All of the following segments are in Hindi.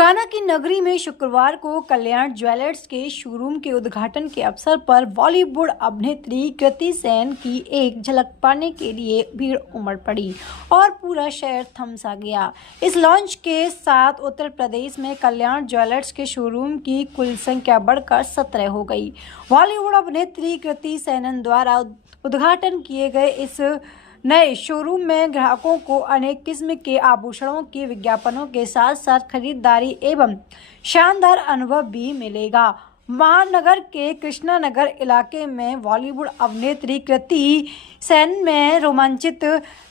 कान्हा की नगरी में शुक्रवार को कल्याण ज्वेलर्स के शोरूम के उद्घाटन के अवसर पर बॉलीवुड अभिनेत्री कृति सेन की एक झलक पाने के लिए भीड़ उमड़ पड़ी और पूरा शहर थम सा गया। इस लॉन्च के साथ उत्तर प्रदेश में कल्याण ज्वेलर्स के शोरूम की कुल संख्या बढ़कर 17 हो गई। बॉलीवुड अभिनेत्री कृति सेनन द्वारा उद्घाटन किए गए इस नए शोरूम में ग्राहकों को अनेक किस्म के आभूषणों के विज्ञापनों के साथ साथ खरीदारी एवं शानदार अनुभव भी मिलेगा। महानगर के कृष्णा नगर इलाके में बॉलीवुड अभिनेत्री कृति सेन ने रोमांचित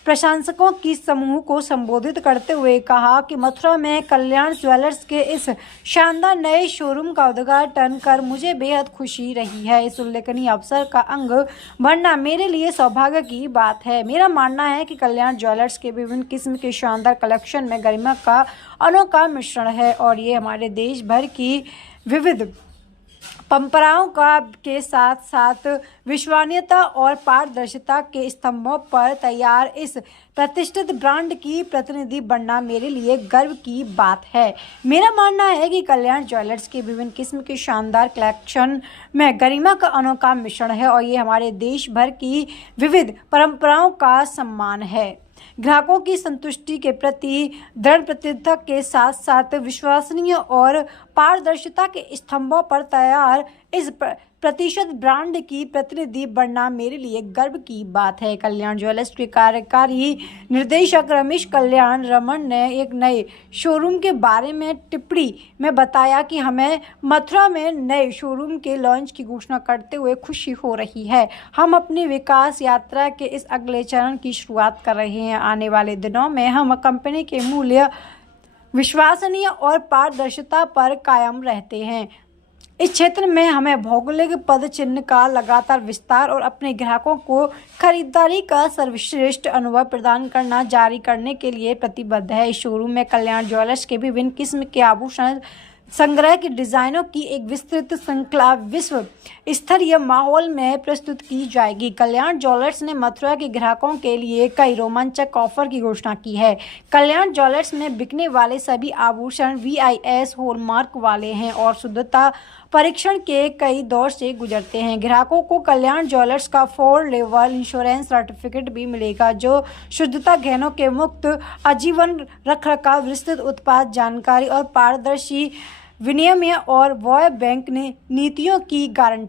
प्रशंसकों की समूह को संबोधित करते हुए कहा कि मथुरा में कल्याण ज्वेलर्स के इस शानदार नए शोरूम का उद्घाटन कर मुझे बेहद खुशी रही है। इस उल्लेखनीय अवसर का अंग बनना मेरे लिए सौभाग्य की बात है। मेरा मानना है कि कल्याण ज्वेलर्स के विभिन्न किस्म के शानदार कलेक्शन में गरिमा का अनोखा मिश्रण है और ये हमारे देश भर की विविध परंपराओं के साथ साथ विश्वसनीयता और पारदर्शिता के स्तंभों पर तैयार इस प्रतिष्ठित ब्रांड की प्रतिनिधि बनना मेरे लिए गर्व की बात है। मेरा मानना है कि कल्याण ज्वेलर्स के विभिन्न किस्म के शानदार कलेक्शन में गरिमा का अनोखा मिश्रण है और ये हमारे देश भर की विविध परंपराओं का सम्मान है। ग्राहकों की संतुष्टि के प्रति दृढ़ प्रतिबद्धता के साथ साथ विश्वसनीय और पारदर्शिता के स्तंभों पर तैयार इस प्रतिष्ठित ब्रांड की प्रतिनिधि बनना मेरे लिए गर्व की बात है। कल्याण ज्वेलर्स के कार्यकारी निर्देशक रमेश कल्याण रमन ने एक नए शोरूम के बारे में टिप्पणी में बताया कि हमें मथुरा में नए शोरूम के लॉन्च की घोषणा करते हुए खुशी हो रही है। हम अपनी विकास यात्रा के इस अगले चरण की शुरुआत कर रहे हैं। आने वाले दिनों में हम कंपनी के मूल्य, विश्वसनीय और पारदर्शिता पर कायम रहते हैं। इस क्षेत्र में हमें भौगोलिक पद चिन्ह का लगातार विस्तार और अपने ग्राहकों को खरीदारी का सर्वश्रेष्ठ अनुभव प्रदान करना जारी करने के लिए प्रतिबद्ध है। इस शोरूम में कल्याण ज्वेलर्स के विभिन्न किस्म के आभूषण संग्रह के डिजाइनों की एक विस्तृत श्रृंखला विश्व स्तरीय माहौल में प्रस्तुत की जाएगी। कल्याण ज्वेलर्स ने मथुरा के ग्राहकों के लिए कई रोमांचक ऑफर की घोषणा की है। कल्याण ज्वेलर्स में बिकने वाले सभी आभूषण VIS हॉलमार्क वाले हैं और शुद्धता परीक्षण के कई दौर से गुजरते हैं। ग्राहकों को कल्याण ज्वेलर्स का 4 लेवल इंश्योरेंस सर्टिफिकेट भी मिलेगा जो शुद्धता, गहनों के मुक्त आजीवन रखरखाव, विस्तृत उत्पाद जानकारी और पारदर्शी विनिमय और वॉय बैंक नीतियों की गारंटी